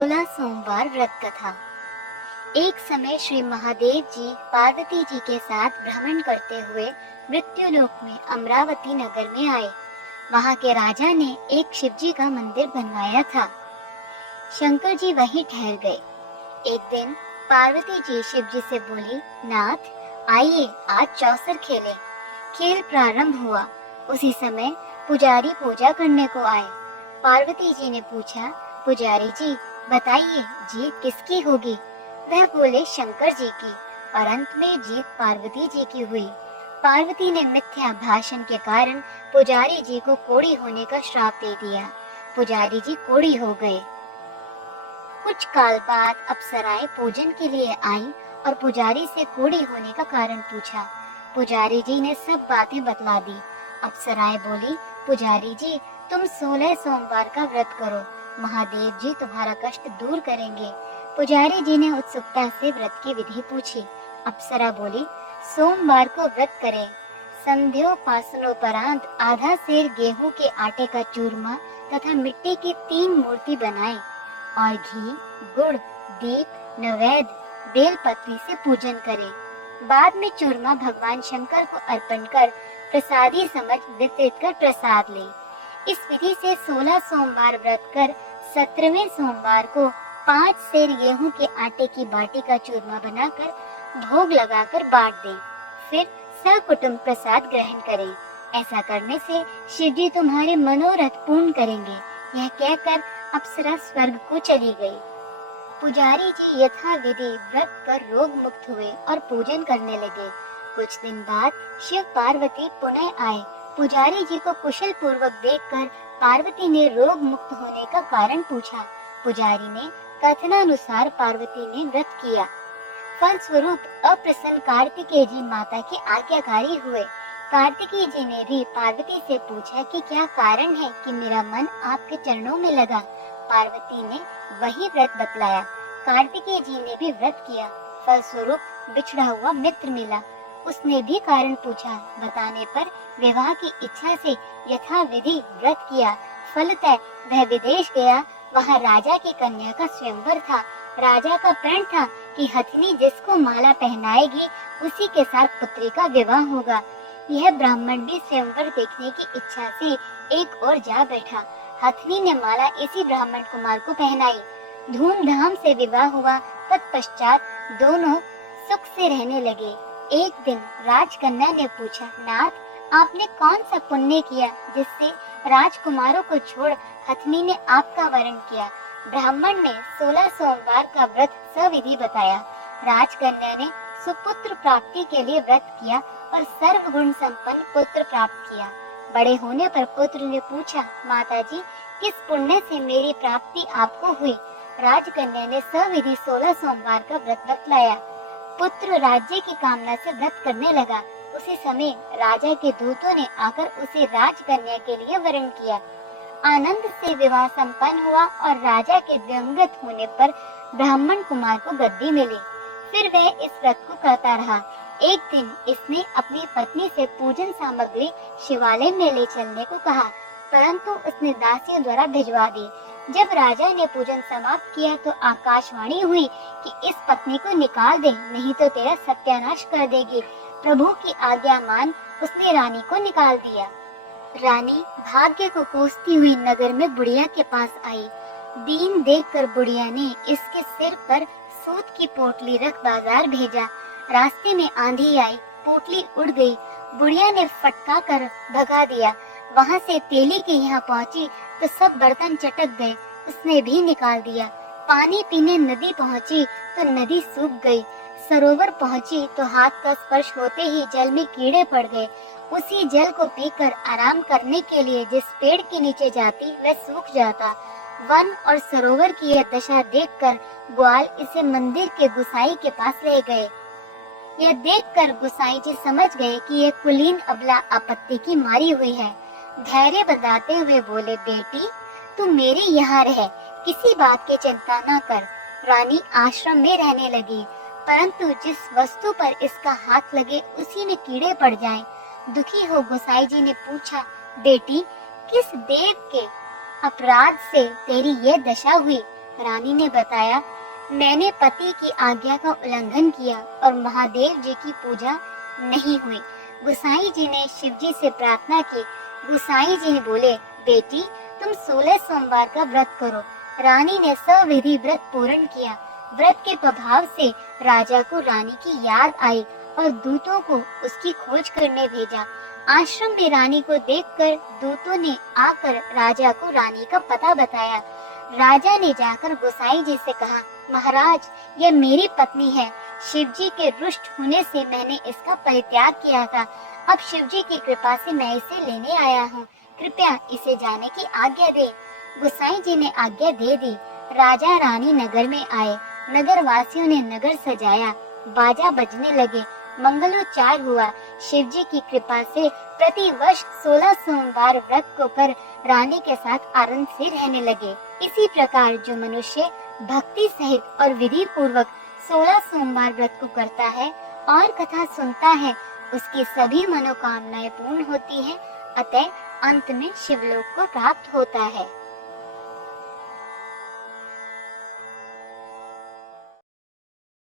16 सोमवार व्रत कथा। एक समय श्री महादेव जी पार्वती जी के साथ भ्रमण करते हुए मृत्युलोक में अमरावती नगर में आए। वहां के राजा ने एक शिव जी का मंदिर बनवाया था। शंकर जी वहीं ठहर गए। एक दिन पार्वती जी शिव जी से बोली, नाथ आइए आज चौसर खेलें। खेल प्रारंभ हुआ। उसी समय पुजारी पूजा करने को आए। पार्वती जी ने पूछा, पुजारी जी बताइए जीत किसकी होगी? वह बोले, शंकर जी की। और अंत में जीत पार्वती जी की हुई। पार्वती ने मिथ्या भाषण के कारण पुजारी जी को कोढ़ी होने का श्राप दे दिया। पुजारी जी कोढ़ी हो गए। कुछ काल बाद अप्सराएं पूजन के लिए आईं और पुजारी से कोढ़ी होने का कारण पूछा। पुजारी जी ने सब बातें बतला दी। अप्सराएं बोली, पुजारी जी तुम 16 सोमवार का व्रत करो, महादेव जी तुम्हारा कष्ट दूर करेंगे। पुजारी जी ने उत्सुकता से व्रत की विधि पूछी। अप्सरा बोली, सोमवार को व्रत करें। संध्योपासनोपरांत आधा सेर गेहूं के आटे का चूरमा तथा मिट्टी की 3 मूर्ति बनाएं और घी, गुड़, दीप, नैवेद्य, बेलपत्री से पूजन करें। बाद में चूरमा भगवान शंकर को अर्पण कर प्रसादी समझ वितरित कर प्रसाद लें। इस विधि से 16 सोमवार व्रत कर 17वें सोमवार को 5 सेर गेहूं के आटे की बाटी का चूरमा बनाकर भोग लगाकर बांट दें। फिर सकुटुंब प्रसाद ग्रहण करें। ऐसा करने से शिव जी तुम्हारे मनोरथ पूर्ण करेंगे। यह कहकर अप्सरा स्वर्ग को चली गई। पुजारी जी यथा विधि व्रत कर रोग मुक्त हुए और पूजन करने लगे। कुछ दिन बाद शिव पार्वती पुनः आए। पुजारी जी को कुशल पूर्वक देखकर पार्वती ने रोग मुक्त होने का कारण पूछा। पुजारी ने कथनानुसार पार्वती ने व्रत किया। फलस्वरूप अप्रसन्न कार्तिकेय जी माता की आज्ञाकारी हुए। कार्तिकेय जी ने भी पार्वती से पूछा कि क्या कारण है कि मेरा मन आपके चरणों में लगा। पार्वती ने वही व्रत बतलाया। कार्तिकेय जी ने भी व्रत किया। फलस्वरूप बिछड़ा हुआ मित्र मिला। उसने भी कारण पूछा। बताने पर विवाह की इच्छा से यथा विधि व्रत किया। फलतः वह विदेश गया। वहाँ राजा की कन्या का स्वयंवर था। राजा का प्रण था कि हथिनी जिसको माला पहनाएगी उसी के साथ पुत्री का विवाह होगा। यह ब्राह्मण भी स्वयंवर देखने की इच्छा से एक ओर जा बैठा। हथिनी ने माला इसी ब्राह्मण कुमार को पहनाई। धूमधाम से विवाह हुआ। तत्पश्चात दोनों सुख से रहने लगे। एक दिन राजकन्या ने पूछा, नाथ आपने कौन सा पुण्य किया जिससे राजकुमारों को छोड़ हथिनी ने आपका वरण किया? ब्राह्मण ने 16 सोमवार का व्रत सविधि बताया। राजकन्या ने सुपुत्र प्राप्ति के लिए व्रत किया और सर्वगुण संपन्न पुत्र प्राप्त किया। बड़े होने पर पुत्र ने पूछा, माताजी किस पुण्य से मेरी प्राप्ति आपको हुई? राजकन्या ने सविधि 16 सोमवार का व्रत बतलाया। पुत्र राज्य की कामना से व्रत करने लगा। उसी समय राजा के दूतों ने आकर उसे राजकन्या के लिए वरण किया। आनंद से विवाह संपन्न हुआ और राजा के दिवंगत होने पर ब्राह्मण कुमार को गद्दी मिली। फिर वह इस व्रत को करता रहा। एक दिन इसने अपनी पत्नी से पूजन सामग्री शिवालय में ले चलने को कहा, परंतु उसने दासियों द्वारा भिजवा दी। जब राजा ने पूजन समाप्त किया तो आकाशवाणी हुई कि इस पत्नी को निकाल दे, नहीं तो तेरा सत्यानाश कर देगी। प्रभु की आज्ञा मान उसने रानी को निकाल दिया। रानी भाग्य को कोसती हुई नगर में बुढ़िया के पास आई। दीन देखकर बुढ़िया ने इसके सिर पर सूत की पोटली रख बाजार भेजा। रास्ते में आंधी आई, पोटली उड़ गई। बुढ़िया ने फटका कर भगा दिया। वहां से तेली के यहाँ पहुंची तो सब बर्तन चटक गए। उसने भी निकाल दिया। पानी पीने नदी पहुंची तो नदी सूख गई। सरोवर पहुंची तो हाथ का स्पर्श होते ही जल में कीड़े पड़ गए। उसी जल को पीकर आराम करने के लिए जिस पेड़ के नीचे जाती वह सूख जाता। वन और सरोवर की यह दशा देखकर ग्वाल इसे मंदिर के गुसाई के पास ले गए। यह देखकर गुसाई जी समझ गए कि यह कुलीन अबला आपत्ति की मारी हुई है। धैर्य बताते हुए बोले, बेटी तू मेरे यहाँ रह, किसी बात की चिंता न कर। रानी आश्रम में रहने लगी, परंतु जिस वस्तु पर इसका हाथ लगे उसी में कीड़े पड़ जाएं। दुखी हो गुसाई जी ने पूछा, बेटी किस देव के अपराध से तेरी ये दशा हुई? रानी ने बताया, मैंने पति की आज्ञा का उल्लंघन किया और महादेव जी की पूजा नहीं हुई। गोसाई जी ने शिव जी से प्रार्थना की। गोसाई जी बोले, बेटी तुम 16 सोमवार का व्रत करो। रानी ने सविधि व्रत पूर्ण किया। व्रत के प्रभाव से राजा को रानी की याद आई और दूतों को उसकी खोज करने भेजा। आश्रम में रानी को देखकर दूतों ने आकर राजा को रानी का पता बताया। राजा ने जाकर गोसाई जी से कहा, महाराज यह मेरी पत्नी है। शिव जी के रुष्ट होने से मैंने इसका परित्याग किया था। अब शिव जी की कृपा से मैं इसे लेने आया हूँ। कृपया इसे जाने की आज्ञा दे। गोसाई जी ने आज्ञा दे दी। राजा रानी नगर में आए। नगर वासियों ने नगर सजाया, बाजा बजने लगे, मंगलोच्चार हुआ। शिव जी की कृपा से प्रति वर्ष 16 सोमवार व्रत को कर रानी के साथ आनंद से रहने लगे। इसी प्रकार जो मनुष्य भक्ति सहित और विधि पूर्वक 16 सोमवार व्रत को करता है और कथा सुनता है, उसकी सभी मनोकामनाएं पूर्ण होती हैं। अतः अंत में शिवलोक को प्राप्त होता है।